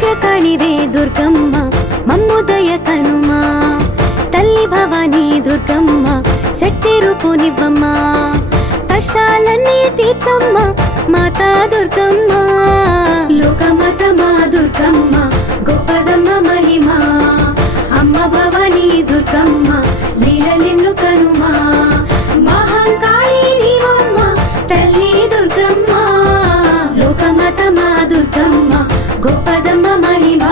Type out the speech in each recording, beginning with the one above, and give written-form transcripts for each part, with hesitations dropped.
భద్రకాళివే దుర్గమ్మ మమ్ముదయ కనుమా తల్లి భవానీ దుర్గమ్మ శక్తి రూపునివ్వమ్మ కష్టాలన్నీ తీర్చమ్మ మాతా దుర్గమ్మ లోకమాత మా దుర్గమ్మ గొప్పదమ్మ మహిమా అమ్మ భవానీ దుర్గమ్మ లీలలిన్ను కనుమా మహంకాళి నీవమ్మ తల్లి దుర్గమ్మ లోకమాత మా దుర్గమ్మ గొప్పదమ్మ మహిమా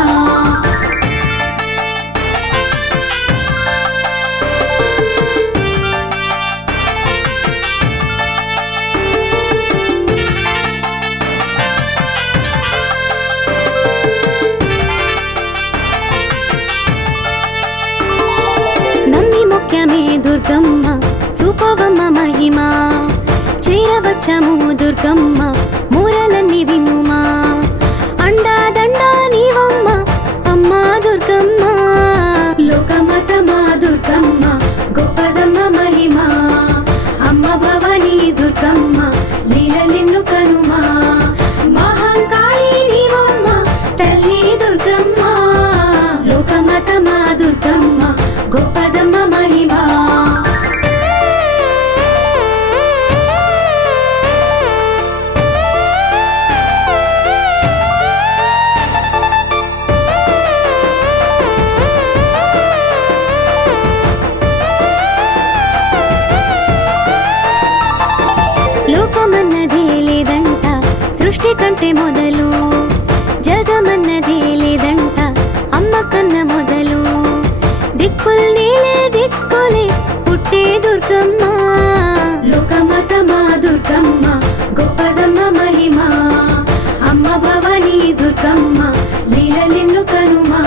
నమ్మి మొక్యమే దుర్గమ్మ చూపవమ్మ మహిమా చేరవచ్చము దుర్గమ్మ మూరలన్నీ వినుమా అండా దండా నీవమ్మ అమ్మా దుర్గమ్మ లోకమాత మా దుర్గమ్మ గొప్పదమ్మ మహిమా అమ్మ భవానీ దుర్గమ్మ లీలలిన్ను కనుమా మహంకాళి నీవమ్మ తల్లి దుర్గమ్మ లోకమాత మా దుర్గమ్మ గొప్పదమ్మ మహిమా లోకమన్నదే లేదంట సృష్టి కంటే మొదలు జగమన్నదే లేదంట అమ్మ కన్న మొదలు దిక్కుల్నే దిక్కులే పుట్టే దుర్గమ్మ లోకమాత మా దుర్గమ్మ గొప్పదమ్మ మహిమా అమ్మ భవానీ దుర్గమ్మ లీలలిన్ను కనుమా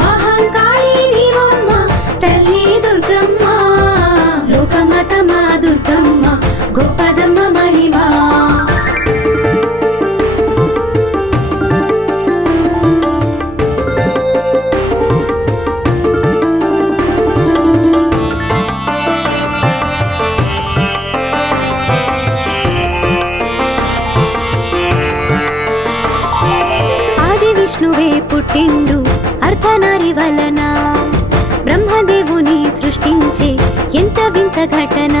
మహంకాళి నీవమ్మ తల్లి దుర్గమ్మ లోకమాత మా దుర్గమ్మ గొప్పదమ్మ మహిమా ఆది విష్ణువే పుట్టిండు అర్ధనారి వలన బ్రహ్మదేవుని సృష్టించే ఎంత వింత ఘటన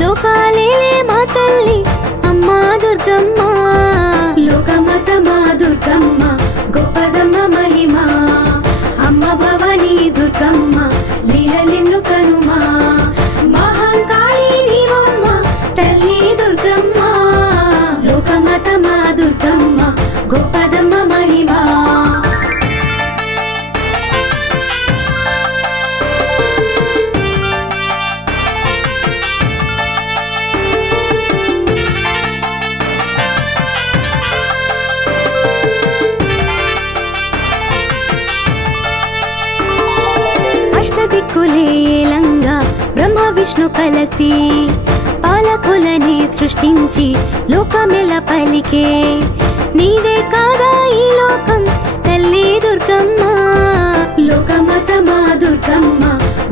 లోకాలేలే మా తల్లి అమ్మా దుర్గమ్మ లోకమాత మా దుర్గమ్మ గొప్పదమ్మ మహిమా అమ్మ భవానీ దుర్గమ్మ లీలలిన్ను కనుమా మహంకాళి నీవమ్మ తల్లి దుర్గమ్మ లోకమాత మా దుర్గమ్మ గొప్పదమ్మ మహిమా అష్టదిక్కులే ఏలంగా బ్రహ్మ విష్ణు కలసి పాలకులని సృష్టించి లోకమెల పలికే నీదే కాదా ఈ లోకం తల్లి దుర్గమ్మ లోకమాత మా దుర్గమ్మ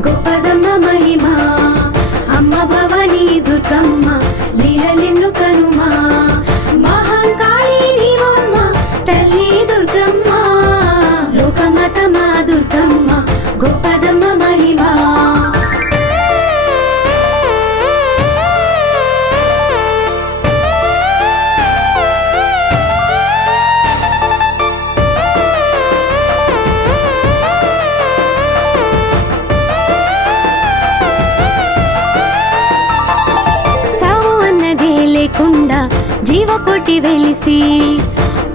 గొప్పదమ్మ మహిమా అమ్మ భవానీ దుర్గమ్మ లీలలిన్ను కనుమా మహంకాళి నీవమ్మ తల్లి దుర్గమ్మ లోకమాత మా దుర్గమ్మ గొప్పదమ్మ మహిమా సావు అన్నదే లేకుండా జీవకోటి వెలిసి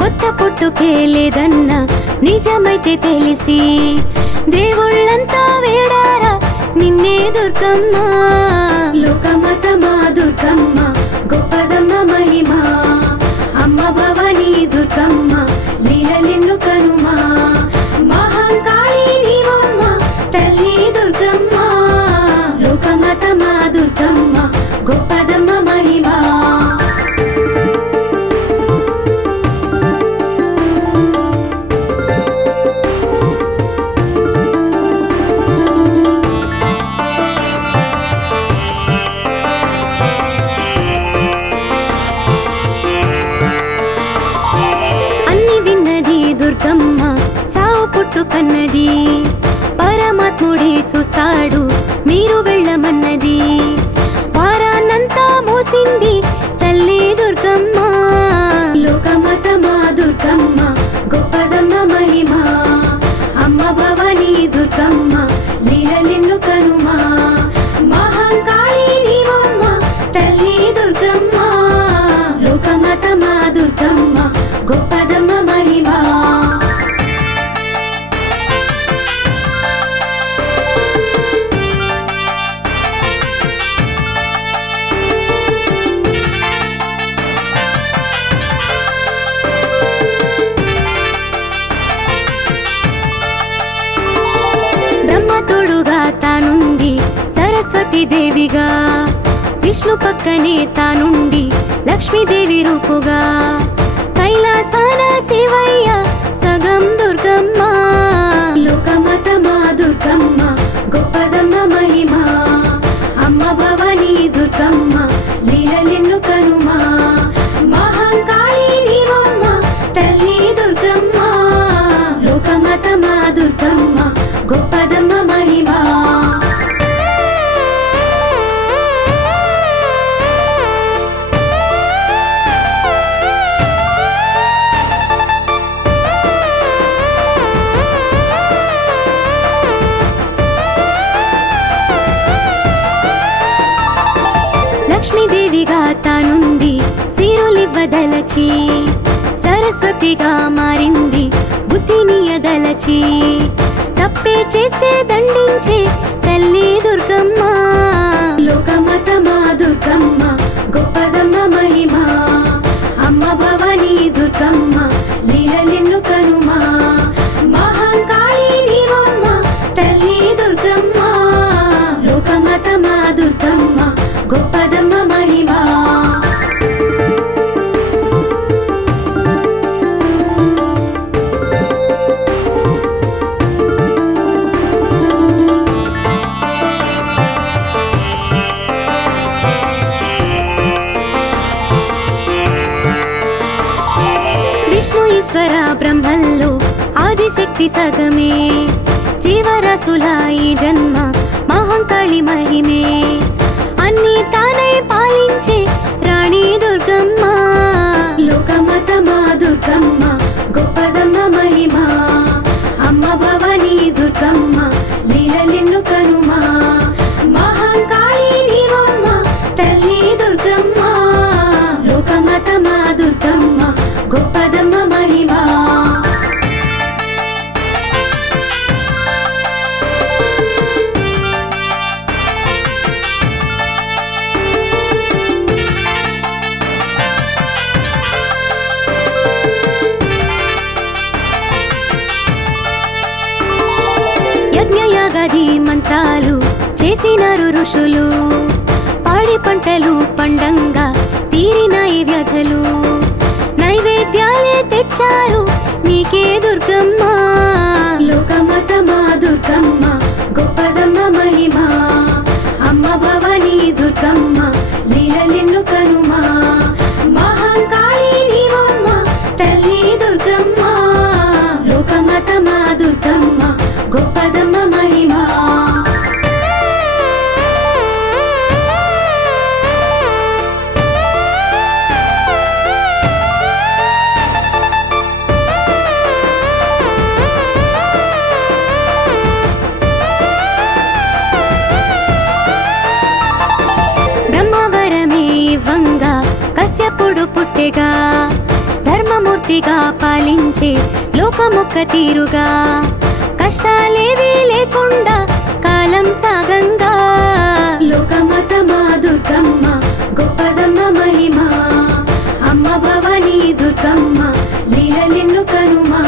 కొత్త పుట్టుకే లేదన్న నిజమైతే తెలిసి దేవుళ్ళంతా వేడారా నిన్నే దుర్గమ్మ లోకమాత మా దుర్గమ్మ గొప్పదమ్మ మహిమా అమ్మ భవానీ దుర్గమ్మ లీలలిన్ను కనుమా మహంకాళి నీవమ్మ తల్లి దుర్గమ్మ లోకమాత మా దుర్గమ్మ గొప్పదమ్మ మహిమా కొట్టు కన్నది, పరమాత్ముడే చూస్తాడు మీరు వెళ్ళమన్నది. వారాన్నంతా మోసింది తల్లి దుర్గమ్మ, లోకమాత మా దుర్గమ్మ గొప్పదమ్మ మహిమ. అమ్మ భవానీ దుర్గమ్మ లీలలెన్ను కనుమా, మహంకాళి నీవమ్మ తల్లి దుర్గమ్మ, లోకమాత మా దుర్గమ్మ గొప్పదమ్మ మహిమ. తోడుగా తానుంది సరస్వతి దేవిగా, విష్ణు పక్కనే తానుండి లక్ష్మీదేవి రూపుగా. కైలాసాన శివయ్య సగం దుర్గమ్మ, లోకమాత మా దుర్గమ్మ గొప్పదమ్మ మహిమ. అమ్మ భవానీ దుర్గమ్మ లీలలెన్ను కనుమా, మహంకాళి నీవమ్మ తల్లి దుర్గమ్మ, లోకమాత మా దుర్గమ్మ గొప్పదమ్మ మహిమ. లక్ష్మీదేవిగా తానుంది సిరులివ్వదలచి, సరస్వతిగా మారింది బుద్ధినియదలచి. తప్పే చేస్తే దండించే తల్లి దుర్గమ్మ, లోకమాత మా దుర్గమ్మ గొప్పదమ్మ మహిమ. అమ్మ భవానీ దుర్గమ్మ లీలలెన్ను కనుమా, మహంకాళి నీవమ్మ తల్లి దుర్గమ్మ, లోకమాత మా దుర్గమ్మ గొప్పదమ్మ మహిమ. బ్రహ్మల్లో ఆదిశక్తి సగమే, జీవరాశుల ఈ జన్మ మహంకాళి మహిమే. అన్ని తానై పాలించే రాణి దుర్గమ్మ, లోకమాత మా దుర్గమ్మ గొప్పదమ్మ మహిమ. అమ్మ భవానీ దుర్గమ్మ లీలలెన్ను కనుమా, మహంకాళి నీవమ్మ తల్లి దుర్గమ్మ, లోకమాత మా దుర్గమ్మ గొప్పదమ్మ మహిమ. యజ్ఞయాగాది మంత్రాలు చేసినారు ఋషులు, పాడి పంటలు పండంగా తీరినాయి వ్యధలు. నైవేద్యాలే తెచ్చారు నీకే దుర్గమ్మ, లోకమాత మా దుర్గమ్మ గొప్పదమ్మ మహిమ. అమ్మ భవానీ దుర్గమ్మ లీలలెన్ను కనుమా, మహంకాళి నీవమ్మ తల్లి దుర్గమ్మ, లోకమాత మా దుర్గమ్మ గొప్పదమ్మ మహిమ. కశ్యపుడు పుట్టెగా, ధర్మమూర్తిగా పాలించే లోకమొక్క తీరుగా. కష్టాలేవీ లేకుండా కాలం సాగంగా, లోకమాత మా దుర్గమ్మ గొప్పదమ్మ మహిమ. అమ్మ భవానీ దుర్గమ్మ లీలలెన్ను కనుమా,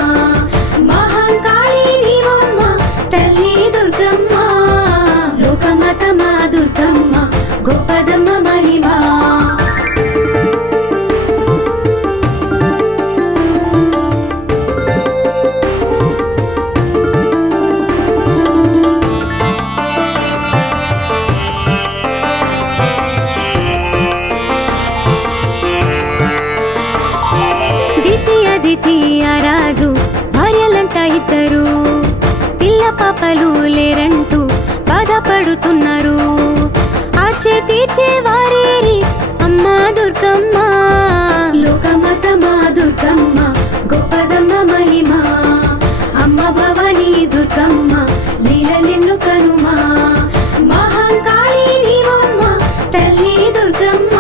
మహంకాళి నీవమ్మ తల్లి దుర్గమ్మ, లోకమాత మా దుర్గమ్మ గొప్పదమ్మ మహిమ. ద్వితీయ రాజు భార్యలంట ఇద్దరు, చుట్టుపక్కలు లేరంటూ బాధపడుతున్నారు. ఆర్చే తీర్చే వారేరి అమ్మా దుర్గమ్మ. లోకమాతమా దుర్గమ్మ గొప్పదమ్మ మహిమ. అమ్మ భవానీ దుర్గమ్మ లీలలెన్ను కనుమా. మహంకాళి నీవమ్మ తల్లి దుర్గమ్మ.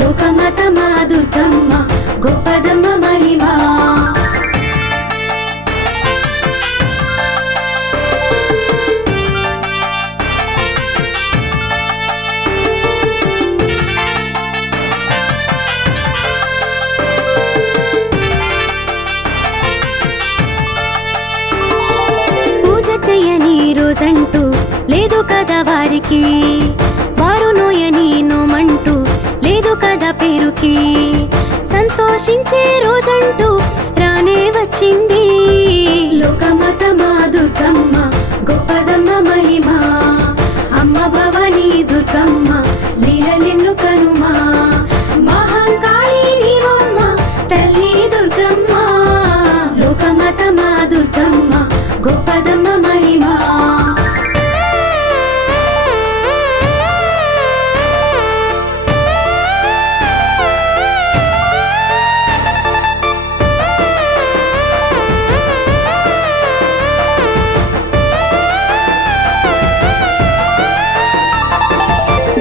లోకమాతమా దుర్గమ్మ గొప్పదమ్మ మహిమ. చేయని రోజంటూ లేదు కదా వారికి, వారు నోయని నోమంటూ లేదు కదా పేరుకి. సంతోషించే రోజంటూ రానే వచ్చింది. లోకమాతమా దుర్గమ్మ గొప్పదమ్మ మహిమ. అమ్మ భవానీ దుర్గమ్మ లీలలెన్ను కనుమా. మహంకాళి నీవమ్మ తల్లి దుర్గమ్మ. లోకమాతమా దుర్గమ్మ గొప్పదమ్మ మహిమ.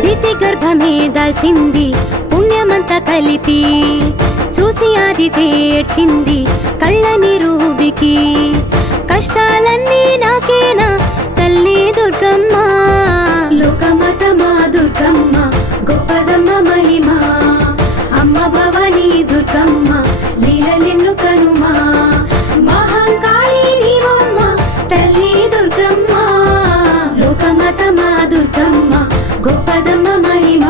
దితి గర్భమే దాల్చింది పుణ్యమంతా కలిపి. చూసి ఆదితే ఏడ్చింది కళ్ళ నిరూబికి. కష్టాలన్నీ నాకేనా తల్లి దుర్గమ్మ. లోకమాతమా దుర్గమ్మ గొప్పదమ్మ మహిమ. అమ్మ భవానీ దుర్గమ్మ లీలలెన్ను కనుమా. మహంకాళి నీవమ్మ తల్లి దుర్గమ్మ. లోకమాతమా దుర్గమ్మ గొప్పదమ్మ మహిమ.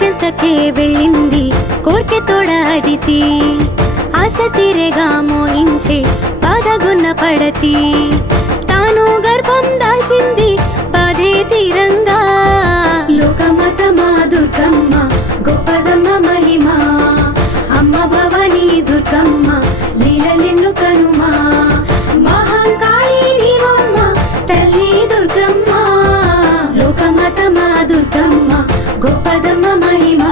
చెంతకే వెళ్ళింది కోర్కె తోడ అదితి. ఆశ తీరేగా మోహించే బాధగున్న పడతి. తాను గర్భం దాల్చింది బాధే తీరంగా. లోకమాతమా దుర్గమ్మ గొప్పదమ్మ మహిమ. అమ్మ భవానీ దుర్గమ్మ లీలలెన్ను కనుమా. మహంకాళి నీవమ్మ తల్లి దుర్గమ్మ. లోకమాతమా దుర్గమ్మ గొప్పదమ్మ మహిమ.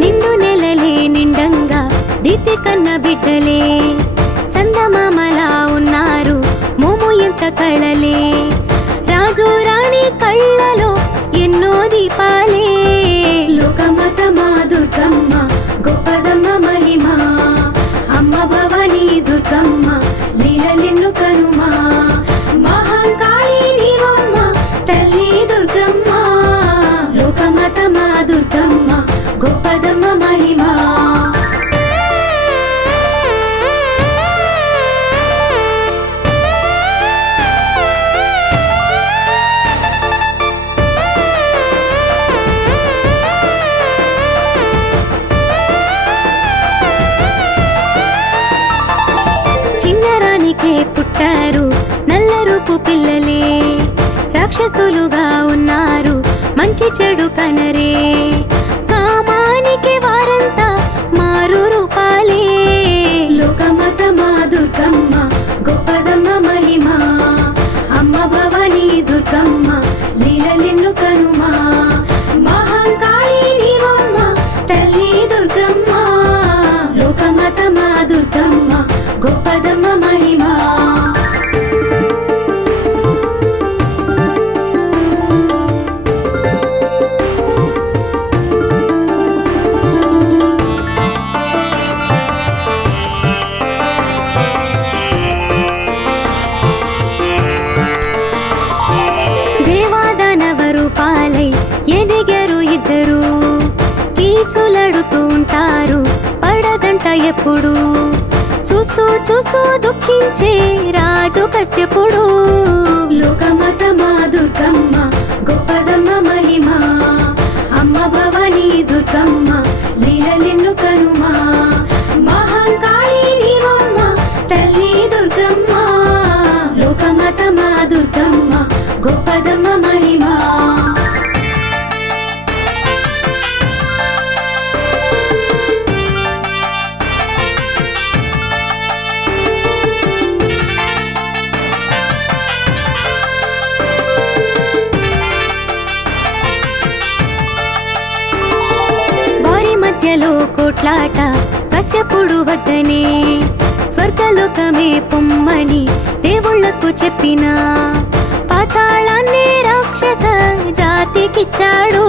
నిండు నెలలే నిండంగా దితి కన్న బిడ్డలే. చందమామలా ఉన్నారు మోము ఎంత కళలే. రాజు రాణి కళ్ళలో ఎన్నో దీపాలే. లోకమాతమా దుర్గమ్మ గొప్పదమ్మ మహిమ. అమ్మ భవానీ దుర్గమ్మ లీలలెన్ను కనుమా. మహంకాళి నీవమ్మ తల్లి దుర్గమ్మ. లోకమాతమా దుర్గమ్మ గొప్పదమ్మ మహిమ. చిన్నరానికే పుట్టారు నల్ల రూపు పిల్లలే. రాక్షసులుగా ఉన్నారు మంచి చెడు కనరే. కామానికి వారంతా మారు రూపాలే. లోకమాతమా దుర్గమ్మ గొప్పదమ్మ మహిమ. అమ్మ భవానీ దుర్గమ్మ లీలలెన్ను కనుమా. మహంకాళి నీవమ్మ తల్లి దుర్గమ్మ. లోకమాతమా దుర్గమ్మ గొప్పదమ్మ మహిమ. దేవాదానవరు పాలై ఎదిగారు ఇద్దరు. కీచులడుతూ ఉంటారు ఎప్పుడు చూస్తూ చూస్తూ దుఃఖించే రాజు కశ్యపుడు. లోకమాత మా దుర్గమ్మ గొప్పదమ్మ మహిమ, అమ్మ భవానీ దుర్గమ్మ లీలలెన్ను కనుమా. మహంకాళి నీవమ్మ తల్లి దుర్గమ్మ, లోకమాత మా దుర్గమ్మ గొప్పదమ్మ మహిమ. మధ్యలో కోట్లాట కశ్యపుడు వద్దనే, స్వర్గలోకమే పొమ్మని దేవుళ్లకు చెప్పిన పాతాళాన్ని రాక్షస జాతికిచ్చాడు.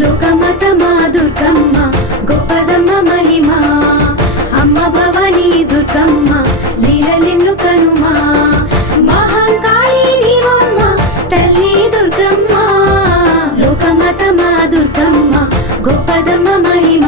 లోకమాత మా దుర్గమ్మ గొప్పదమ్మ మహిమ, అమ్మ భవానీ దుర్గమ్మ లీలలెన్ను కనుమా. మహంకాళి నీవమ్మ తల్లి దుర్గమ్మ, లోకమాత మా దుర్గమ్మ గొప్పదమ్మ మహిమ.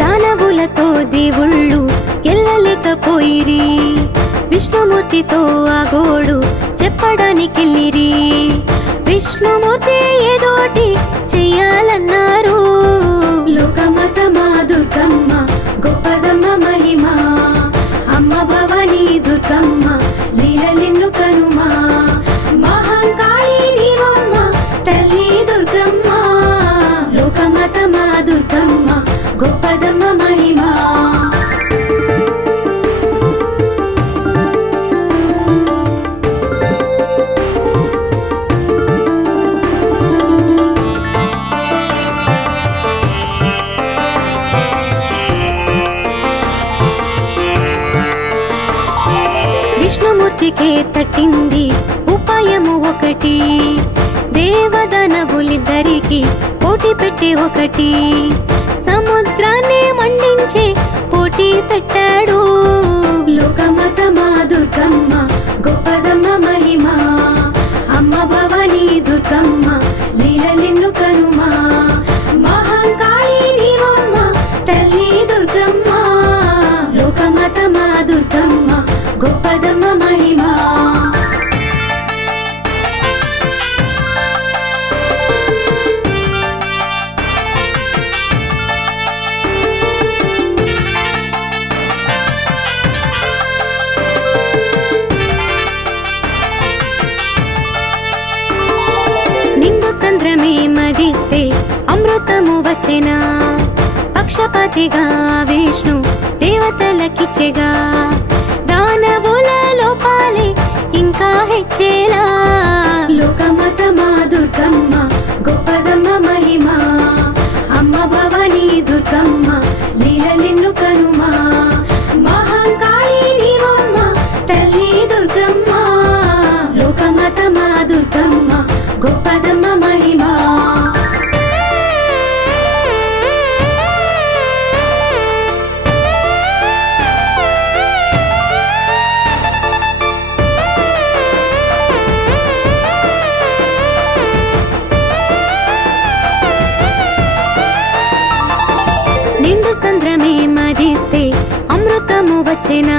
దానవులతో దేవుళ్ళు ఎల్లలేకపోయిరి, విష్ణుమూర్తితో ఆ గోడు చెప్పడానికెళ్ళిరి. విష్ణుమూర్తి ఏదోటి చెయ్యాలన్నారు. లోకమాత మా దుర్గమ్మ గొప్పదమ్మ మహిమ, అమ్మ భవానీ దుర్గమ్మ లీలలెన్ను కనుమా. మహంకాళి నీవమ్మ తల్లి దుర్గమ్మ, లోకమాత మా దుర్గమ్మ గొప్పదమ్మ మహిమ. విష్ణుమూర్తికే తట్టింది ఉపాయము ఒకటి, దేవదానవులిద్దరికి పోటీ పెట్టి ఒకటి, సముద్రాన్ని మండించి పోటీ పెట్టాడు. లోకమాత మా దుర్గమ్మ గొప్పదమ్మ మహిమ, అమ్మ భవానీ దుర్గమ్మ లీలలెన్ను కనుమా. మహంకాళి నీవమ్మ తల్లి దుర్గమ్మ, లోకమాత మా దుర్గమ్మ గొప్పదమ్మ మహిమ. నిండు సంద్రమే మదిస్తే అమృతము వచ్చెనా, పక్షపాతిగా విష్ణు దేవతలకిచ్చెగా, దానవుల లోపాలే ఇంకా హెచ్చేలా. లోకమాత మా దుర్గమ్మ గొప్పదమ్మ మహిమ, అమ్మ భవానీ దుర్గమ్మ లీలలెన్ను కనుమా. మహంకాళి నీవమ్మ తల్లి దుర్గమ్మ, లోకమాత మా దుర్గమ్మ గొప్పదమ్మ మహిమ. నిండు సంద్రమే మదిస్తే అమృతము వచ్చెనా,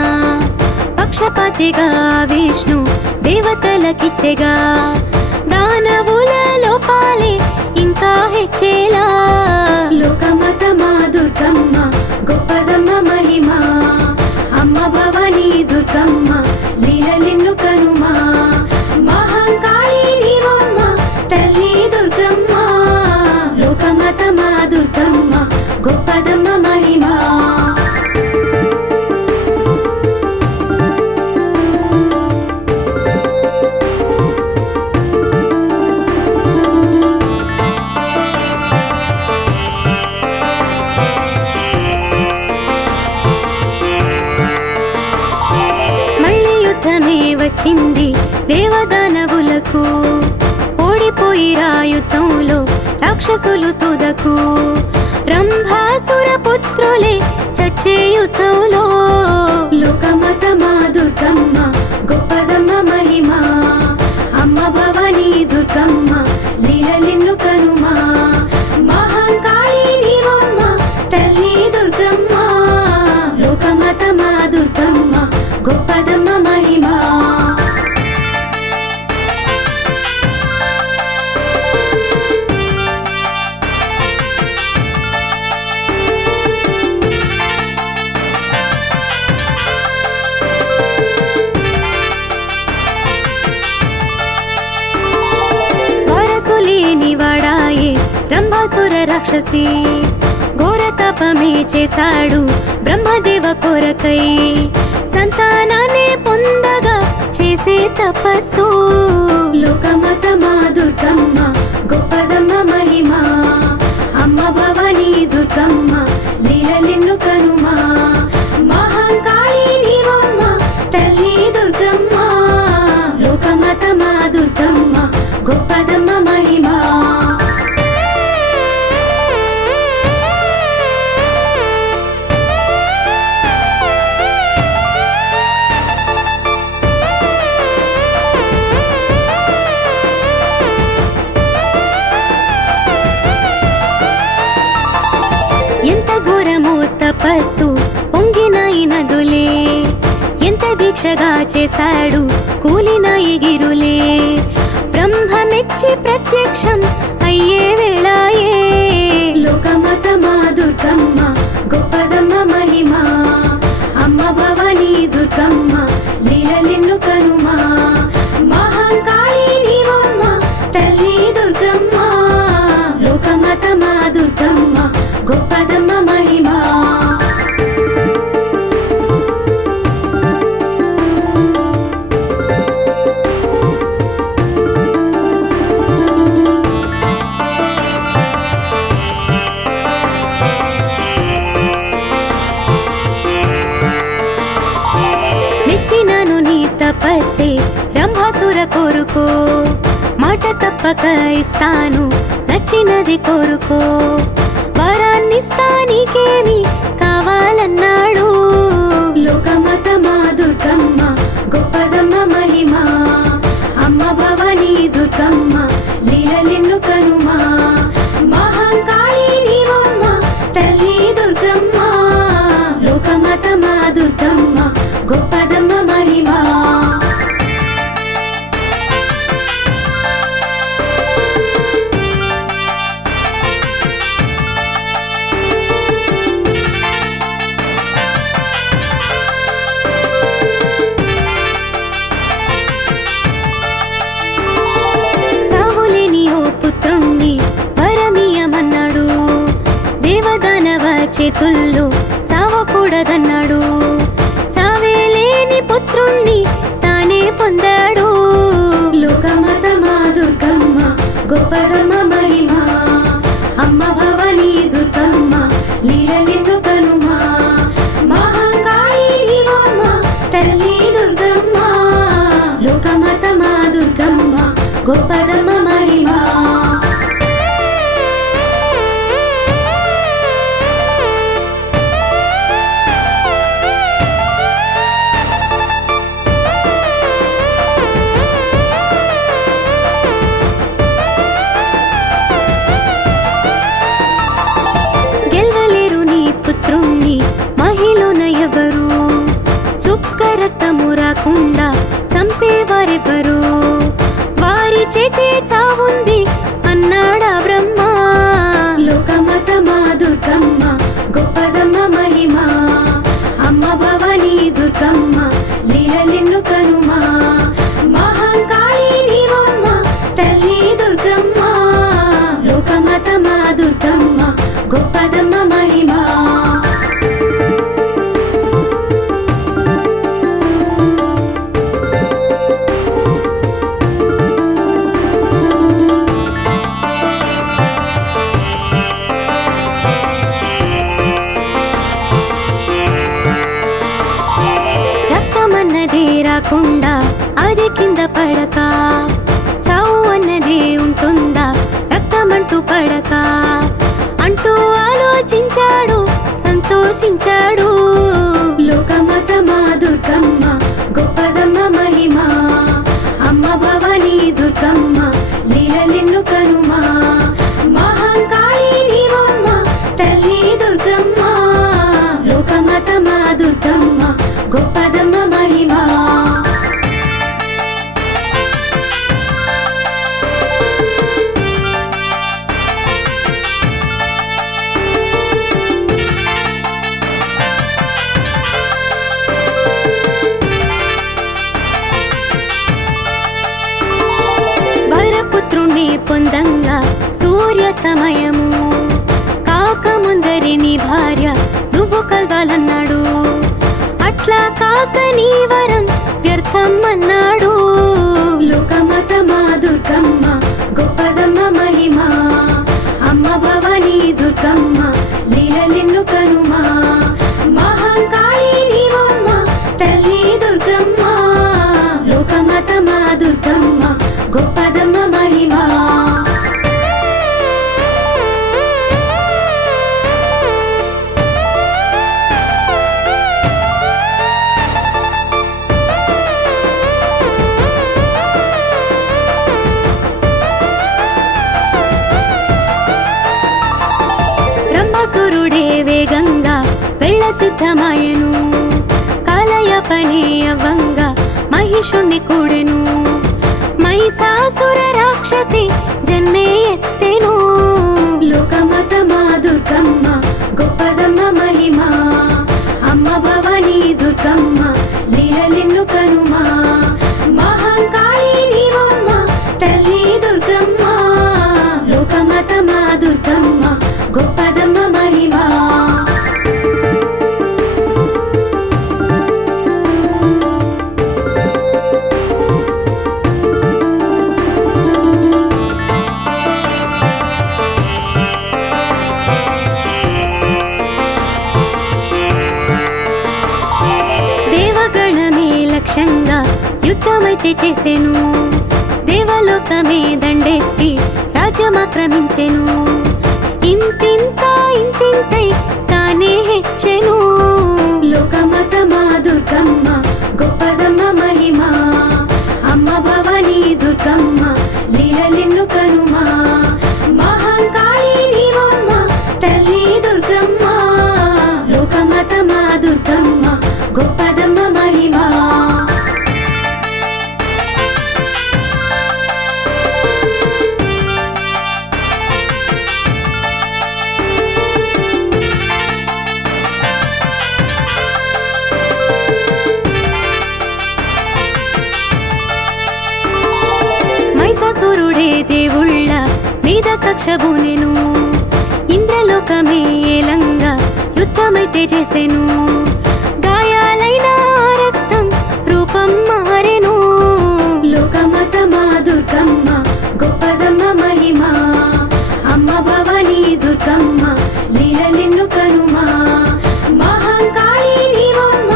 పక్షపాతిగా విష్ణు దేవతలకిచ్చెగా, దానవుల లోపాలే ఇంకా హెచ్చేలా. లోకమాత మా దుర్గమ్మ గొప్పదమ్మ మహిమ, అమ్మ భవానీ దుర్గమ్మ లీలలెన్ను కనుమా. మహంకాళి నీవమ్మ తల్లి దుర్గమ్మ, లోకమాత మా దుర్గమ్మ గొప్పదమ్మ మహిమ. వచ్చింది దేవదానవులకు, ఓడిపోయిరా యుద్ధంలో రాక్షసులు తుదకు రంభాసుర పుత్రులే చచ్చే యుద్ధంలో లోకమాత మా దుర్గమ్మ గొప్పదమ్మ మహిమ అమ్మ భవానీ దుర్గమ్మ లీలలిన్ను కనుమా మహాకాళి నీవమ్మ తల్లి దుర్గమ్మ లోకమాత మా దుర్గమ్మ గొప్పదమ్మ మహిమ రంభాసుర రాక్షసి ఘోర తపమే చేశాడు బ్రహ్మదేవ కోరకై సంతానాన్ని పొందగా చేసే తపస్సు లోకమాత మా దుర్గమ్మ గొప్పదమ్మ మహిమ అమ్మ భవానీ దుర్గమ్మ లీలలిన్ను కనుమా మహాకాళి నీవమ్మ తల్లి దుర్గమ్మ లోకమాత మా దుర్గమ్మ గొప్పదమ్మ మహిమ తపస్సు పొంగినాయి నదులే ఎంత దీక్షగా చేశాడు కూలినాయి గిరులే బ్రహ్మమెచ్చి ప్రత్యక్షం అయ్యే వేళాయే లోకమాత మా దుర్గమ్మ గొప్పదమ్మ మహిమ అమ్మ భవానీ దుర్గమ్మ లీలలిన్ను కనుమా మహాకాళి నీవమ్మ తల్లి దుర్గమ్మ లోకమాత మా దుర్గమ్మ గొప్పదమ్మ మహిమ మెచ్చినను నీ తపస్సే రంభాసుర కోరుకో మాట తప్పక ఇస్తాను నచ్చినది కోరుకో వరాన్నిస్తా నీకేమి కావాలన్నాడు లోకమాత మా దుర్గమ్మ గొప్పదమ్మ మహిమ అమ్మ భవానీ దుర్గమ్మ లీలలిన్ను కనుమా మహాకాళి నీవమ్మ తల్లి దుర్గమ్మ లోకమాత మా దుర్గమ్మ గొప్పదమ్మ మహిమ చేతుల్లో చావకూడదన్నాడు చావే లేని పుత్రుణ్ణి తానే పొందాడు లోకమాత మా దుర్గమ్మ గొప్పదమ్మ మహిమ అమ్మ భవానీ దుర్గమ్మ లీలలిన్ను కనుమా మహాకాళి నీవమ్మ తల్లి దుర్గమ్మ లోకమాత మా దుర్గమ్మ గొప్పదమ్మ మహిమ రాకుండా చంపేవారెవరు వారి చేతే చావుంది అన్నాడా బ్రహ్మ లోకమాత మా దుర్గమ్మ గొప్పదమ్మ మహిమ అమ్మ భవానీ దుర్గమ్మ లీలలిన్ను కనుమా మహాకాళి నీవమ్మ తల్లి దుర్గమ్మ లోకమాత మా దుర్గమ్మ గొప్పదమ్మ మహిమ రాకుండా అది కింద పడక చావు అన్నది ఉంటుందా రక్తమంటూ పడక సమయము కాక ముందరి నీ భార్య నువ్వు కలవాలన్నాడు. అట్లా కాక నీ వరం వ్యర్థం అన్నాడు. లోకమాత మా దుర్గమ్మ గొప్పదమ్మ మహిమ, అమ్మ భవానీ దుర్గమ్మ లీలలెన్ను కనుమా. మహాకాళి నీవమ్మ తల్లి దుర్గమ్మ, లోకమాత మా దుర్గమ్మ గొప్పదమ్మ మహిమ. బ్రహ్మాసురుడే వేగంగా వెళ్ళ సిద్ధమాయను. కాలయాపనే అవ్వంగా మహిషుణ్ణి కూడెను. మహిషాసుర రాక్షసి జన్మే ఎత్తెను. లోకమాత మా దుర్గమ్మ గొప్పదమ్మ మహిమ, అమ్మ భవానీ దుర్గమ్మ లీలలెన్ను కనుమా. మహాకాళి నీవమ్మ తల్లి దుర్గమ్మ, లోకమాత మా దుర్గమ్మ గొప్పదమ్మ మహిమ. దేవగణమే లక్ష్యంగా యుద్ధమైతే చేసెను. దేవలోకమే దండెత్తి రాజ్యమాక్రమించెను. ఇంతింత ఇంతింతై తానే హెచ్చెను. లోకమాత మా దుర్గమ్మ గొప్పదమ్మ మహిమ, అమ్మ భవానీ దుర్గమ్మ లీలలెన్ను కనుమా. మహాకాళి నీవమ్మ తల్లి దుర్గమ్మ, లోకమాత మా దుర్గమ్మ గొప్పదమ్మ మహిమ. మహిషాసురుడే దేవుళ్ళ మీద కక్ష బూనెను. ఇంద్రలోకమే ఏలంగా యుద్ధమైతే చేసెను. గాయాలైన రక్తం రూపం మారెను. లోకమాత మా దుర్గమ్మ గొప్పదమ్మ మహిమ, అమ్మ భవానీ దుర్గమ్మ లీలలెన్ను కనుమా. మహాకాళి నీవమ్మ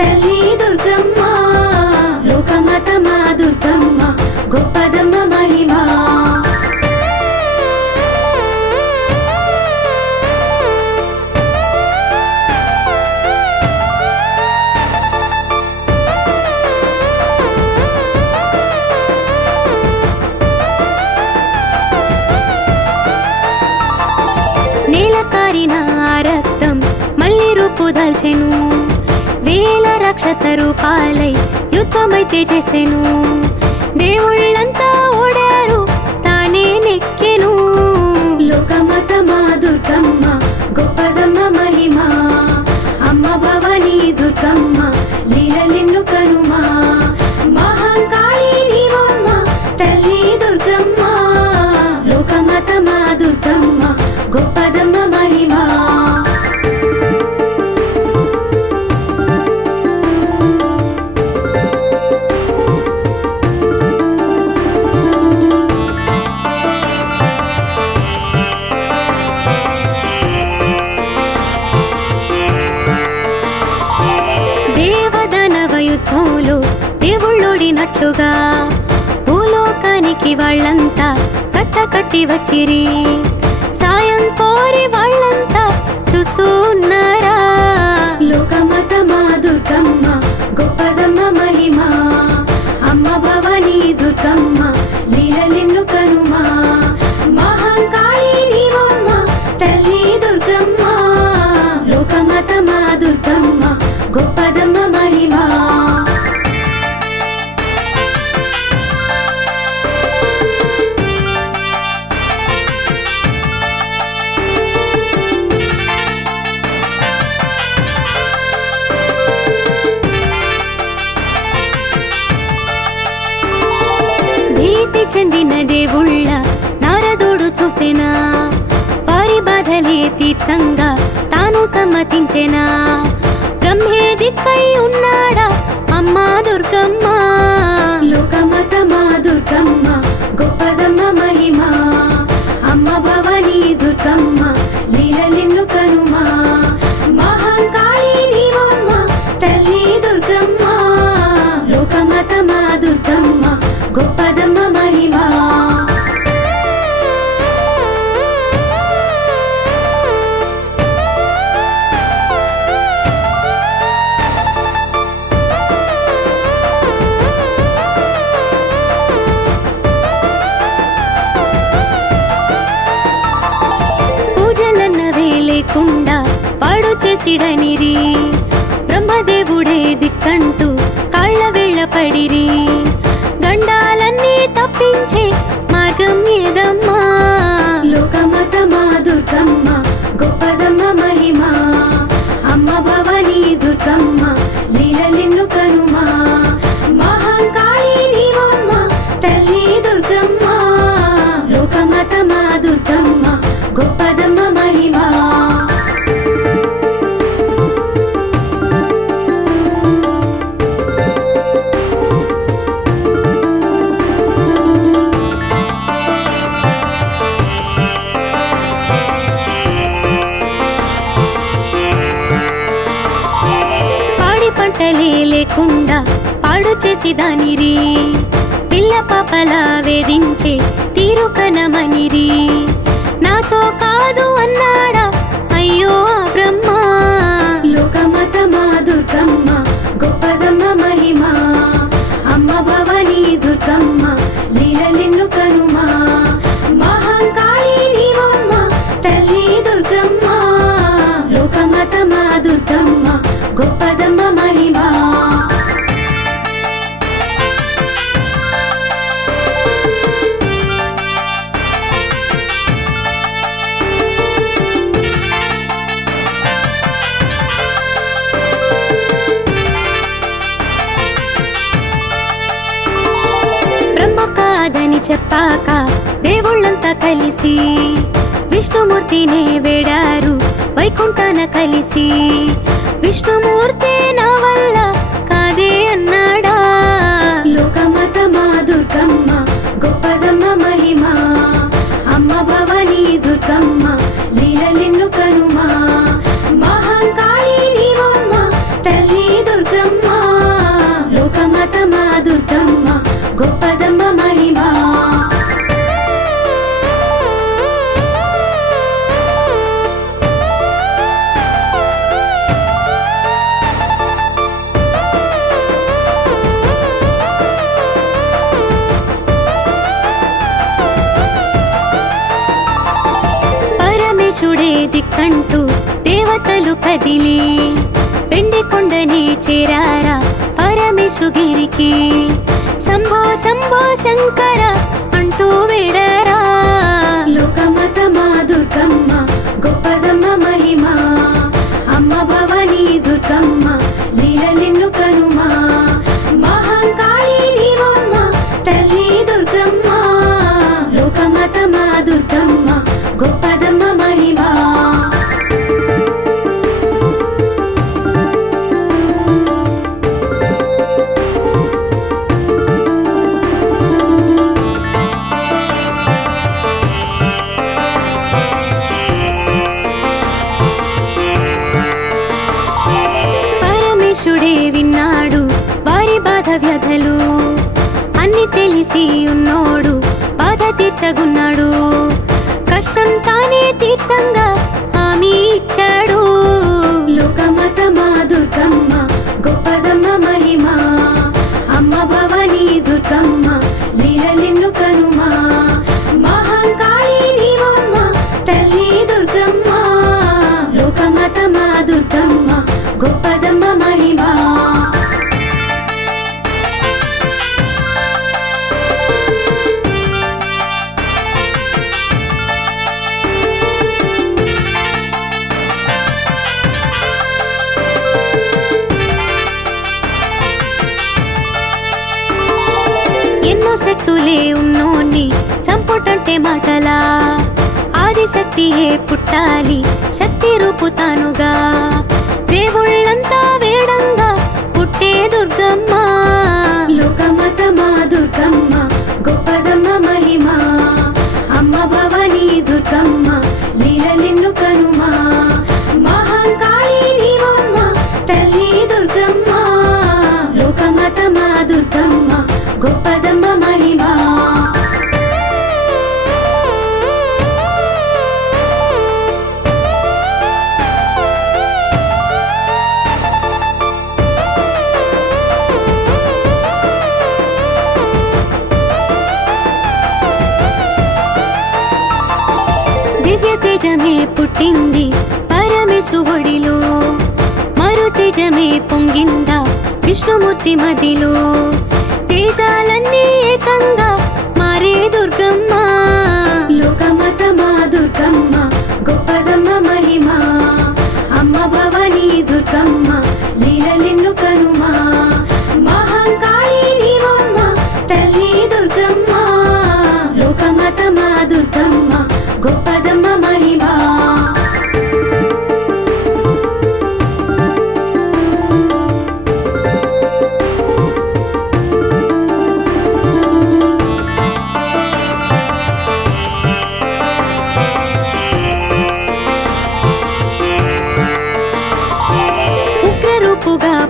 తల్లి దుర్గమ్మ, లోకమాత మా దుర్గమ్మ గొప్పదమ్మ మహిమ. నేల కారిన రక్తం మళ్ళీ రూపు దాల్చెను. వేల రాక్షస రూపాలై యుద్ధమైతే చేసెను. దేవుళ్ళంతా ఓడారు తానే నెక్కెను. లోకమాత మా దుర్గమ్మ గొప్పదమ్మ మహిమ, అమ్మ భవానీ దుర్గమ్మ లీలలెన్ను కనుమా. మహాకాళి నీవమ్మ తల్లి దుర్గమ్మ, లోకమాత మా దుర్గమ్మ గొప్పదమ్మ మహిమ. దేవదానవ యుద్ధంలో దేవుళ్ళోడినట్లుగా భూలోకానికి వాళ్ళంతా కట్టకట్టి వచ్చిరి. సాయం కోరి వాళ్ళంతా చూస్తూ ఉన్నారా. లోకమాత మా దుర్గమ్మ గొప్పదమ్మ మహిమ, అమ్మ భవానీ దుర్గమ్మ లీలలెన్ను కనుమా. మహాకాళి నీవమ్మ తల్లి దుర్గమ్మ, లోకమాత మా దుర్గమ్మ గొప్పదమ్మ మహిమ. చేసిడనిరి బ్రహ్మదేవుడే దిక్కంటూ కాళ్ళ వేళ్ళ పడిరి గండాలన్నీ తప్పించే మార్గం ఏదమ్మా లోకమాతమా దుర్గమ్మ గొప్పదమ్మ మహిమా అమ్మ భవానీ దుర్గమ్మ లీలలెన్ను కనుమా మహంకాళి నీవమ్మ తల్లి దుర్గమ్మ లోకమాతమా దుర్గమ్మ గొప్పదమ్మ మహిమా పంటలే లేకుండా పాడు చేసి దానిరి పిల్ల పాపల వేధించే తీరు కనమనిరి నాతో కాదు అన్నాడా అయ్యో ఆ బ్రహ్మ లోకమాతమా దుర్గమ్మ గొప్పదమ్మ మహిమా అమ్మ భవానీ దుర్గమ్మ లీలలెన్ను కనుమా మహంకాళి నీవమ్మ తల్లి దుర్గమ్మ లోకమాతమా దుర్గమ్మ గొప్పదమ్మ మహిమా బ్రహ్మ కాదని చెప్పాక దేవుళ్ళంతా కలిసి విష్ణుమూర్తినే వేడారు వైకుంఠాన కలిసి విష్ణుమూర్తి నా వల్ల కాదే అన్నాడా లోకమాతమా దుర్గమ్మ గొప్పదమ్మ మహిమా అమ్మ భవానీ దుర్గమ్మ లీలలెన్ను కనుమా మహంకాళి నీవమ్మ తల్లి దుర్గమ్మ లోకమాతమా దుర్గమ్మ గొప్పదమ్మ మహిమా పరమేశుడే దిక్కంటూ దేవతలు కదిలి పెండి కొండని చేరారా పరమేశుగిరికి శంభో శంభో శంకర అంటూ వేడారా లోకమాతమా దుర్గమ్మ గొప్పదమ్మ మహిమా అమ్మ భవానీ దుర్గమ్మ లీలలెన్ను కనుమా మహంకాళి నీవమ్మ తల్లి దుర్గమ్మ లోకమాతమా దుర్గమ్మ గొప్పదమ్మ మహిమా పరమేశుడే విన్నాడు వారి బాధ వ్యధలు అన్ని తెలిసి ఉన్నోడు బాధ తీర్చగున్నాడు కష్టం తానే తీర్చంగా హామీ ఇచ్చాడు లోకమాతమా దుర్గమ్మ గొప్పదమ్మ మహిమా అమ్మ భవానీ దుర్గమ్మ లీలలెన్ను కనుమా మహంకాళి నీవమ్మ తల్లి దుర్గమ్మ లోకమాతమా దుర్గమ్మ గొప్పదమ్మ మహిమా ఎన్నో శక్తులే ఉన్నోన్ని చంపుటంటే మాటలా ఆదిశక్తియే పుట్టాలి శక్తి రూపుతానుగా దేవుళ్ళంతా వేడంగా పుట్టే దుర్గమ్మ లోకమాతమా దుర్గమ్మ గొప్పదమ్మ మహిమా అమ్మ భవానీ దుర్గమ్మ లీలలెన్ను కనుమా మహంకాళి నీవమ్మ తల్లి దుర్గమ్మ లోకమాతమా దుర్గమ్మ గొప్పదమ్మ మహిమా దివ్య తేజమే పుట్టింది పరమే మహేశు ఒడిలో మరు తేజమే పొంగిందా విష్ణుమూర్తి మదిలో తేజాలన్నీ ఏకంగా మారే దుర్గమ్మ లోకమాత మా దుర్గమ్మ గొప్పదమ్మ మహిమ అమ్మ భవానీ దుర్గమ్మ లీలలెన్ను కనుమా మహంకాళి నీవమ్మ తల్లి దుర్గమ్మ లోకమాత మా దుర్గమ్మ గొప్పదమ్మ మహిమ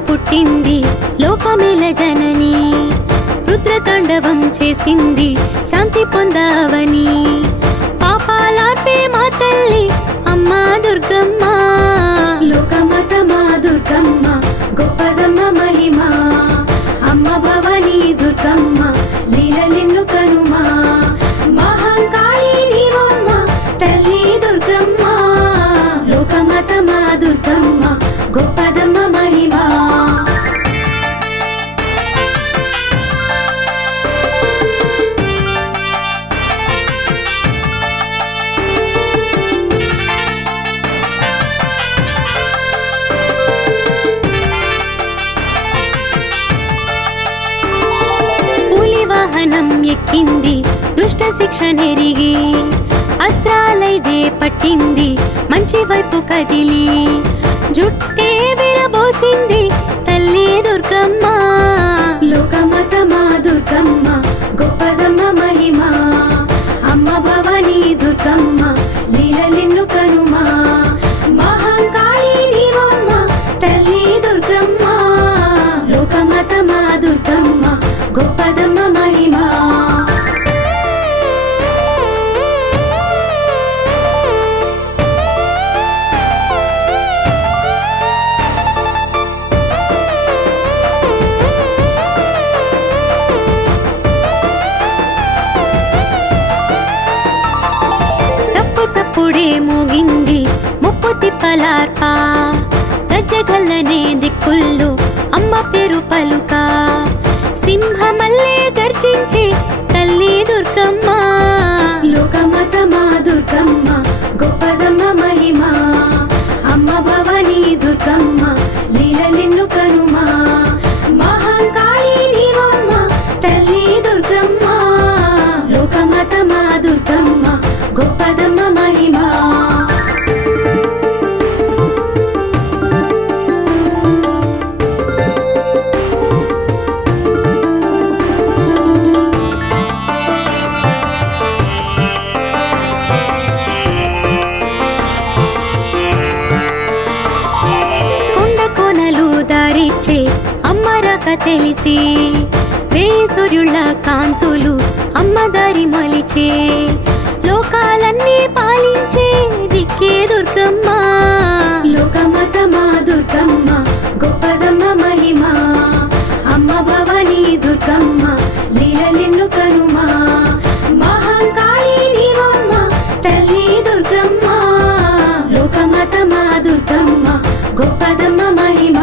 పుట్టింది లోకమేల జనని రుద్రతాండవం చేసింది శాంతి పొందవని పాపాలార్పే మా తల్లి అమ్మా దుర్గమ్మ లోకమాత మా దుర్గమ్మ గొప్పదమ్మ మహిమ అమ్మ భవానీ దుర్గమ్మ లీలలెన్ను కనుమా మహంకాళి నీవమ్మ తల్లి దుర్గమ్మ లోకమాత మా దుర్గమ్మ గొప్పదమ్మ మహిమ వాహనం ఎక్కింది దుష్ట శిక్ష నెరిగి అస్త్రాలైదే పట్టింది మంచి వైపు కదిలి జుట్టే విరబోసింది తల్లి దుర్గమ్మ లోకమాత మా దుర్గమ్మ గొప్పదమ్మ మహిమ అమ్మ భవానీ దుర్గమ్మ లీలలెన్ను కనుమా మహంకాళి నీవమ్మ తల్లి దుర్గమ్మ లోకమాత మా దుర్గమ్మ గొప్పదమ్మ మహిమ చప్పుడే మోగింది ముప్పు తిప్పలార్పా గజ్జగల్లనే దిక్కుల్లో అమ్మ పేరు పలుక సింహమల్లే గర్జించి తల్లి దుర్గమ్మ లోకమాత మా దుర్గమ్మ గొప్పదమ్మ మహిమ అమ్మ భవానీ దుర్గమ్మ లీలలెన్ను కనుమా మహంకాళి నీవమ్మ తల్లి దుర్గమ్మ లోకమాత మా దుర్గమ్మ గొప్పదమ్మ మహిమ అమ్మరాక తెలిసి వేయి సూర్యుళ్ళ కాంతులు అమ్మదారి మలిచే లోకాలన్నీ పాలించే దిక్కే దుర్గమ్మ లోకమాత మా దుర్గమ్మ గొప్పదమ్మ మహిమ అమ్మ భవానీ దుర్గమ్మ లీలలెన్ను కనుమా మహంకాళి నీవమ్మ తల్లి దుర్గమ్మ లోకమాత మా దుర్గమ్మ గొప్పదమ్మ మహిమ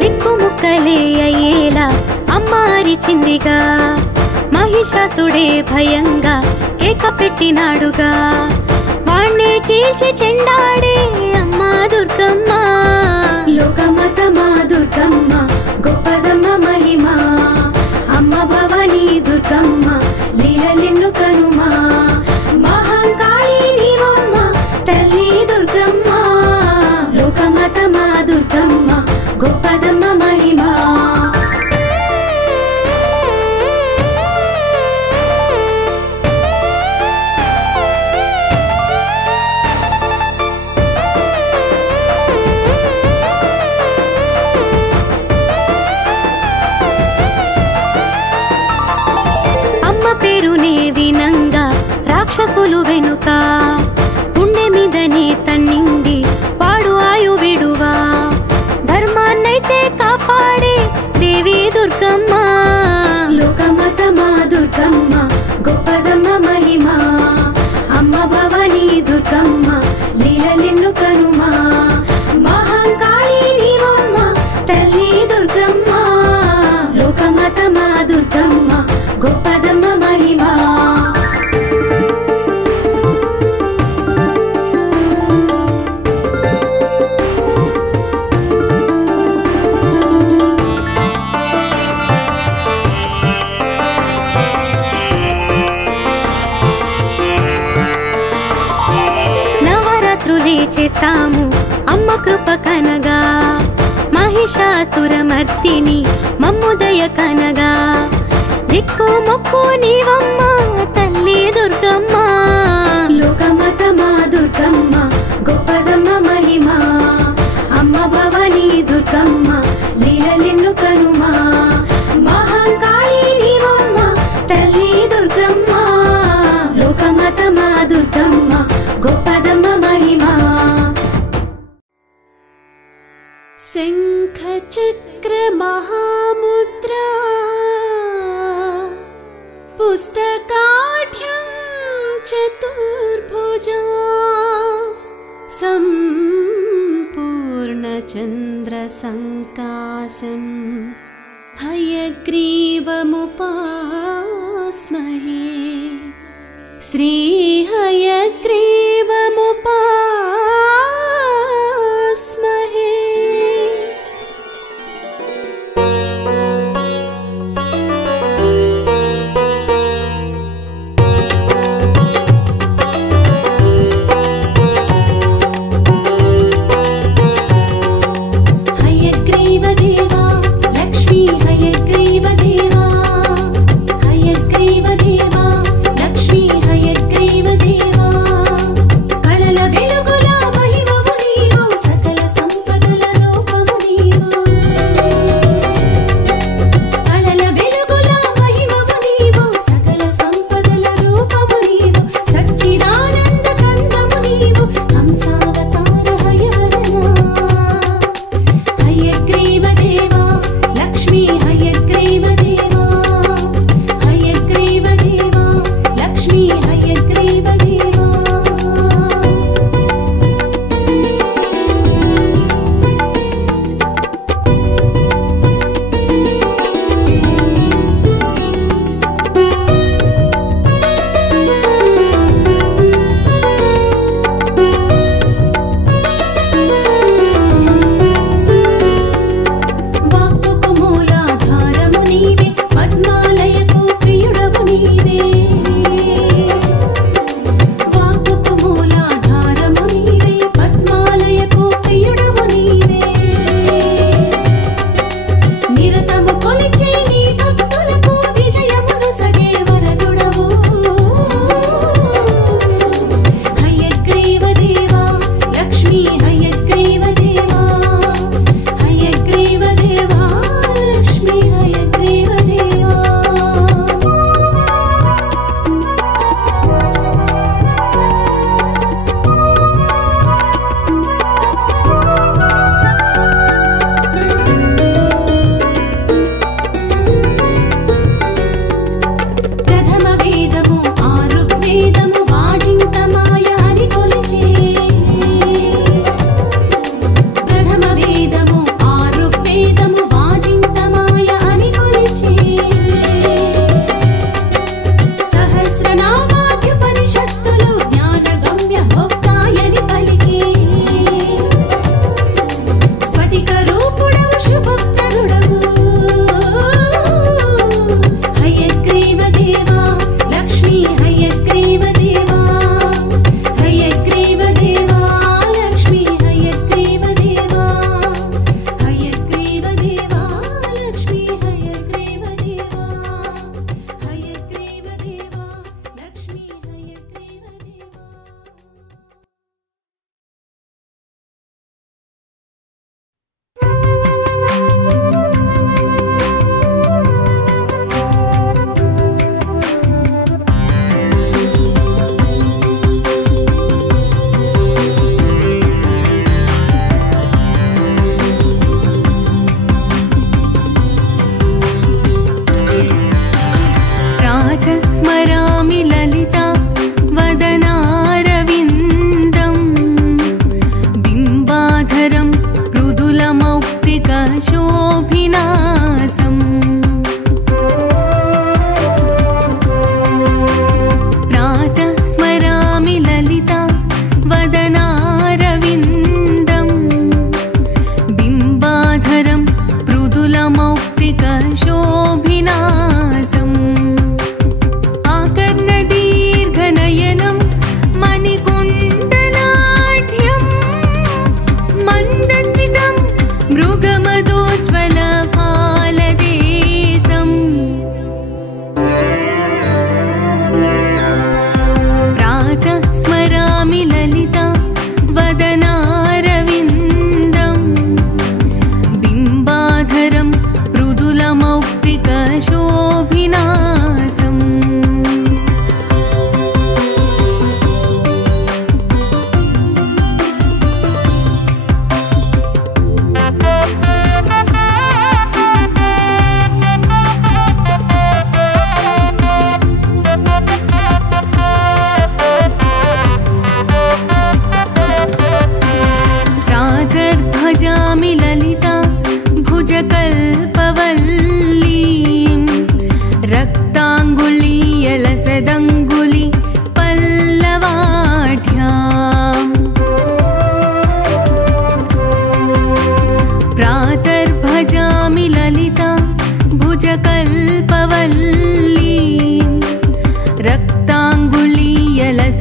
దిక్కుముక్కలే అయ్యేలా అమ్మ అరిచిందిగా మహిషాసుడే భయంగా కేక పెట్టినాడుగా వాణ్ణే చీల్చి చెండాడే అమ్మ దుర్గమ్మ లోకమాత మా దుర్గమ్మ గొప్పదమ్మ మహిమ అమ్మ భవానీ దుర్గమ్మ లీలలెన్ను కనుమా మహంకాళి నీవమ్మ తల్లి దుర్గమ్మ లోకమాత మా దుర్గమ్మ గొప్పదమ్మ మహిమ పేరునే వినంగా రాక్షసులు వెనుక దుర్గమ్మ లోకమాత మా దుర్గమ్మ గొప్పదమ్మ మహిమా అమ్మ భవానీ దుర్గమ్మ లీలలెన్ను కనుమా మహాకాళి నీవమ్మ తల్లి దుర్గమ్మ లోకమాత మా దుర్గమ్మ గొప్పదమ్మ మహిమా చేస్తాము అమ్మ కృప కనగా మహిషాసురమర్దిని మమ్ముదయ కనగా దిక్కు మొక్కు నీవమ్మ తల్లి దుర్గమ్మ లోకమాత మా దుర్గమ్మ గొప్పదమ్మ మహిమా అమ్మ భవానీ దుర్గమ్మ లీలలెన్ను కనుమా మహాకాళి నీవమ్మ తల్లి దుర్గమ్మ లోకమాత మా దుర్గమ్మ గొప్పదమ్మ మహిమా శంఖ చక్ర మహాముద్రా పుస్తకాఢ్యం చతుర్భుజా సంపూర్ణ చంద్ర సంకాశం హయగ్రీవముపాస్మహే శ్రీ హయగ్రీవముపాస్మహే హయగ్రీవదేవా లక్ష్మీ హయగ్రీవదేవా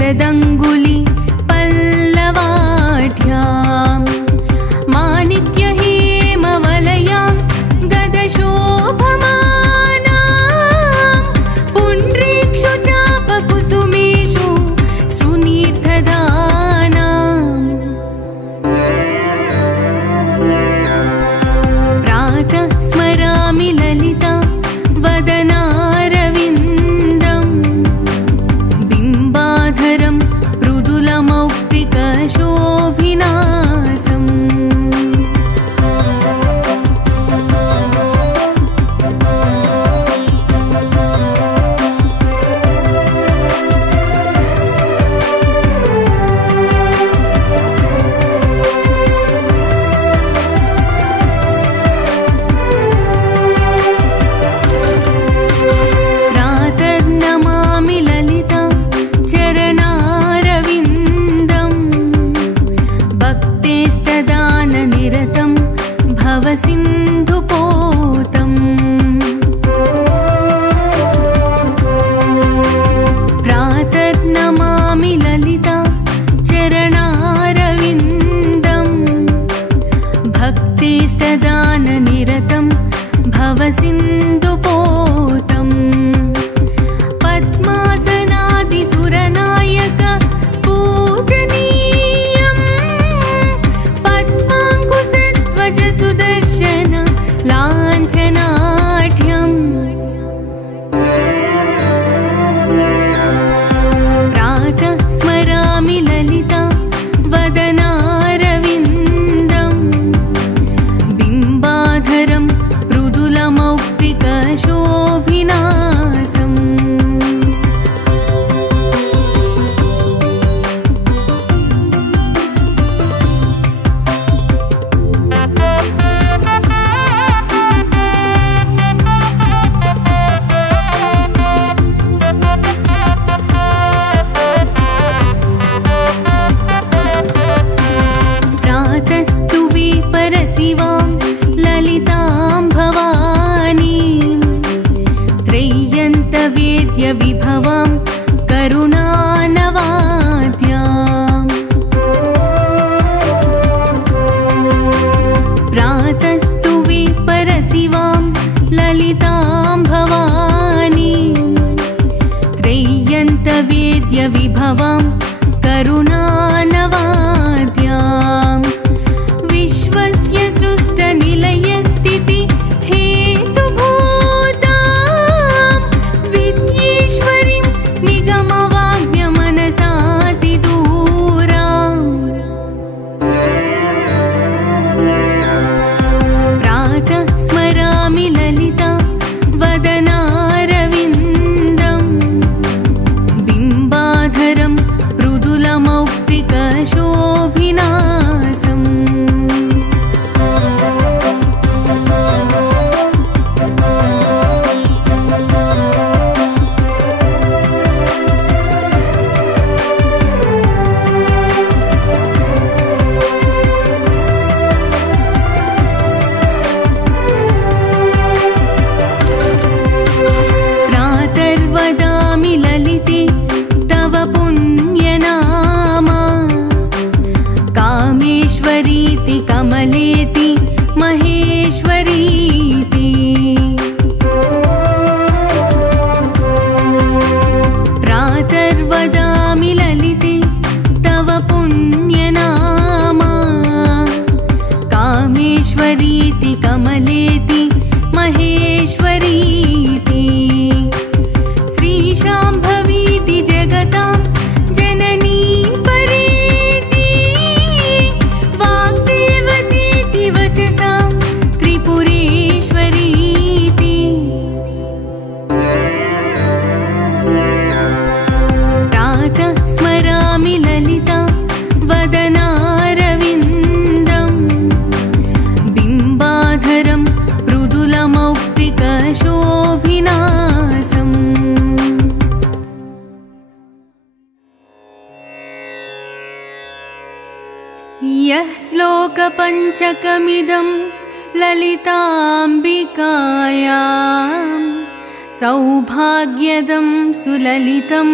शरदङ्गुली पल्लवाढ्यां माणिक्यहेमवलयां गदशोभमानां पुण्ड्रीक्षु चापकुसुमेषु श्रुनीर्थदानाम् प्रातः स्मरामि ललिता वदनारविन्दं बिम्बाधरं मृदुलमौक्तिकशोभिनासम् प्रातर्नमामि ललिता चरणारविन्दं भक्तेष्टदाननिरतं भवसिन्धुपोतम् प्रातर्नमामि ललिता चरणारविन्दं भक्तेष्टदाननिरतं भवसिन्धुपोतम् पद्मासनादिसुरनायक पूजनीयं पद्माङ्कुशध्वज सुदर्शन लाञ्छनाढ्यम् प्रातः स्मरामि ललिता वदनारविन्दं बिम्बाधरं मृदुलमौक्तिकशोभिनासम् प्रातस्तु विपरशिवां ललितां भवानीं त्रय्यन्तवेद्यविभवां करुणानवाद्याम् प्रातस्तु विपरशिवां ललितां भवानीं त्रय्यन्तवेद्यविभवां करुणानवाद्याम् विश्वस्य सृष्टनिलयस्थिति हेतुभूतां विद्येश्वरीं निगमवाग्यमनसातिदूराम् प्रातः स्मरामि ललिता वदनारविन्दं बिम्बाधरं मृदुलमौक्तिकशोभिनासम् प्रातर्वदामि ललिते तव पुण्यनामा कामेश्वरीति कमलेति महेश्वरीति प्रातर्वदामि ललिते तव पुण्यनामा कामेश्वरीति कमलेति महेश्वरीति श्रीशाम्भवीति जगतां जननी परेति वाग्देवतीति वचसां त्रिपुरेश्वरीति प्रातः स्मरामि ललिता वदनारविन्दं बिम्बाधरं मृदुलमौक्तिकशोभिनासम् यः श्लोकपञ्चकमिदं ललिताम्बिकायां सौभाग्यदं सुललितं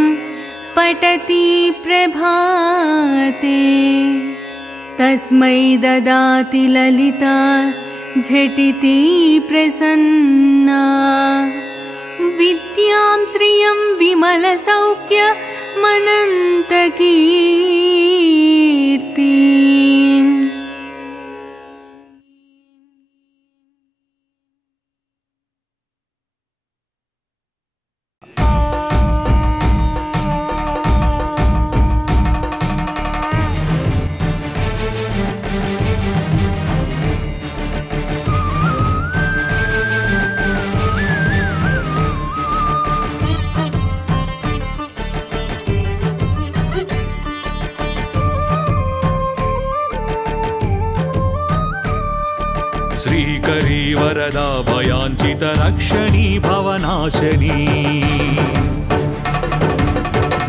पठति प्रभाते तस्मै ददाति ललिता झटिति प्रसन्ना विद्यां श्रियं विमलसौख्यमनन्तकीर्तिम्। श्रीकरी वरदा भयाञ्चित रक्षणी भवनाशनी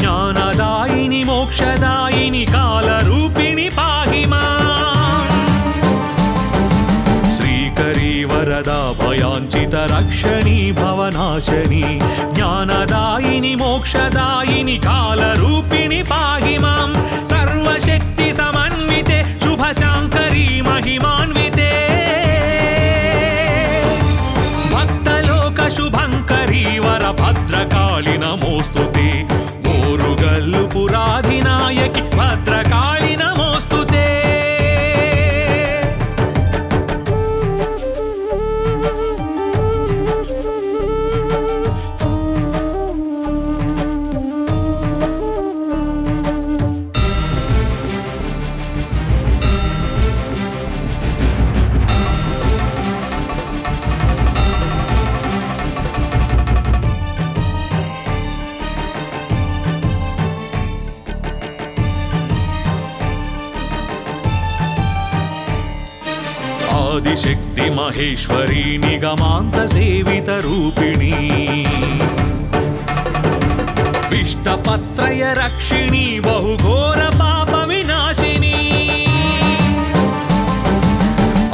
ज्ञानदायिनी मोक्षदायिनी कालरूपिणी पाहि माम्। श्रीकरी वरदा भयाञ्चित रक्षणी भवनाशनी ज्ञानदायिनी मोक्षदायिनी कालरूपिणी पाहि माम्। सर्वशक्ति समन्विते शुभशाङ्करी महिमान्विते शुभंकरी वरभद्रकाली नमोस्तुते मोरुगल्लु पुराधिनायकि भद्रकाली नमोस्तुते। आदिशक्ति महेश्वरी निगमांत सेवित रूपिणी विष्टपत्रय रक्षिणी बहुघोर पाप विनाशिनी।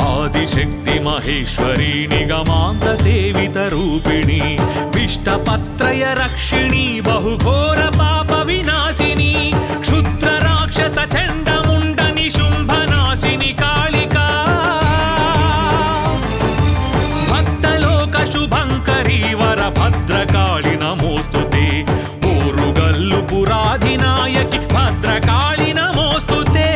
आदिशक्ति महेश्वरी निगमांत सेवित रूपिणी विष्टपत्रय रक्षिणी बहुघोर पाप विनाशिनी। क्षुद्र राक्षस चंड मुंड निशुंभनाशिनी कालिका शुभंकरी वरभद्रकाली नमोस्तुते मोरुगल्लु पुराधिनायकि भद्रकाली नमोस्तुते।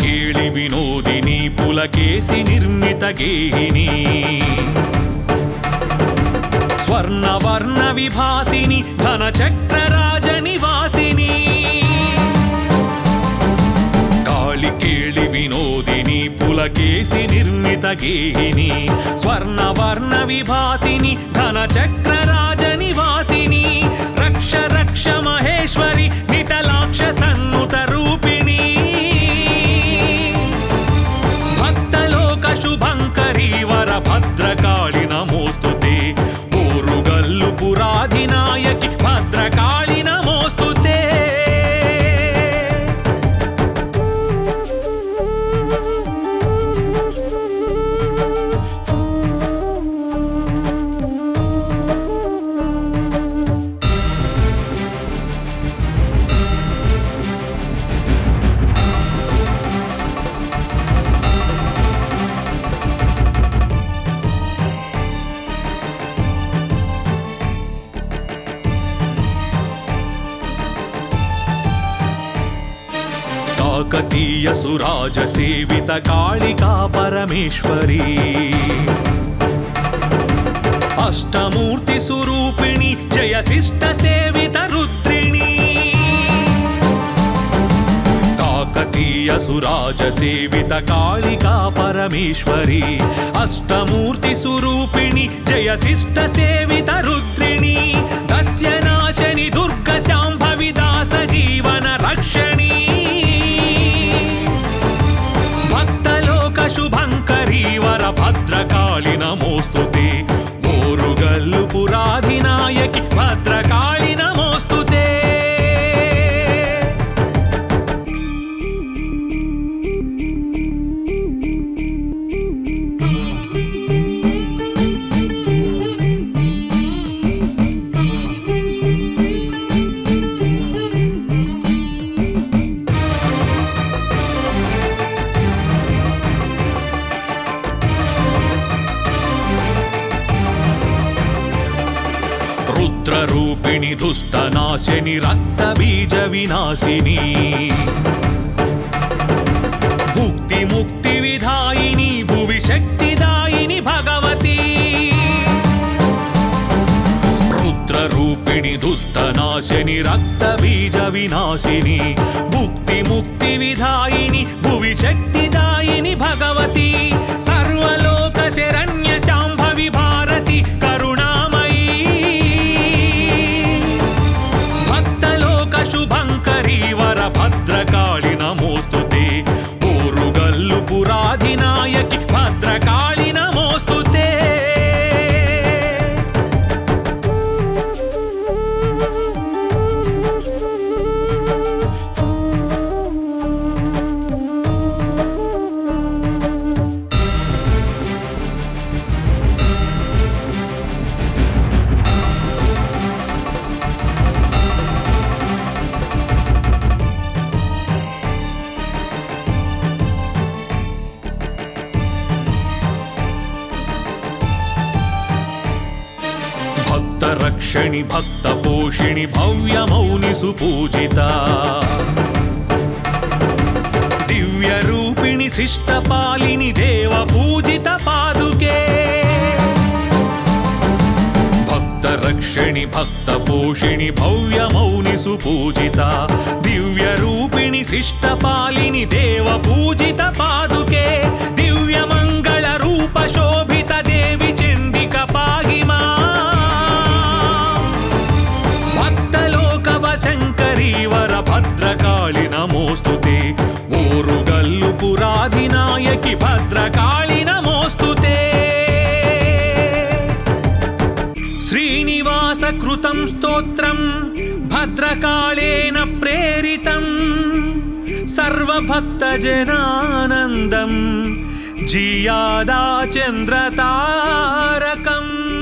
केळि विनोदिनी पुलकेशि निर्मित गेहिनी स्वर्णवर्ण विभासिनी धनचक्र राजनिवासिनी। काळि केळि विनोदिनी पुलकेशि निर्मित गेहिनी स्वर्णवर्ण विभासिनी धनचक्र राजनिवासिनी। रक्ष रक्ष महेश्वरी नितलाक्ष सन्नुत रूपिणी शुभंकरी वरभद्रकाली नमोस्तुते मोरुगल्लु पुराधिनायकि भद्रकाली नमोस्तुते। काकतीय सुराज सेवित कालिका परमेश्वरी अष्टमूर्ति स्वरूपिणी जय शिष्ट सेवित रुद्रिणी। काकतीय सुराज सेवित कालिका परमेश्वरी अष्टमूर्ति स्वरूपिणी जय शिष्ट सेवित रुद्रिणी। दस्य नाशनि दुर्ग शाम्भवी दास जीवन रक्षणी भक्तरूपिणि दुष्टनाशिनि रक्तबीजविनाशिनी भुक्तिमुक्तिविधायिनी भुवि शक्तिदायिनि भगवती रुद्ररूपिणि दुष्टनाशिनि रक्तबीजविनाशिनी भुक्तिमुक्तिविधायिनि भुवि शक्तिदायिनि भगवती सर्वलोकशरण्य शाम्भवी भारती करुणामयी भक्तलोकशुभङ्करी वरभद्रकाळि नमोऽस्तुते ओरुगल्लु पुराधिनायकि भद्रकाळि नमोऽस्तुते रक्षिणि भक्तपोषिणि भव्यमौनि सुपूजिता दिव्यरूपिणि शिष्टपालिनि देवपूजित पादुके भक्तरक्षिणि भक्तपोषिणि भव्यमौनि सुपूजिता दिव्यरूपिणि शिष्टपालिनि देवपूजित पादुके दिव्यमङ्गलरूप शोभित देवि चण्डिक पाहि माम् शङ्करी वरभद्रकाळि नमोऽस्तुते ओरुगल्लु पुराधिनायकि भद्रकाळि नमोऽस्तुते श्रीनिवासकृतं स्तोत्रं भद्रकाळेन प्रेरितं सर्वभक्तजनानन्दं जियादाचन्द्रतारकम्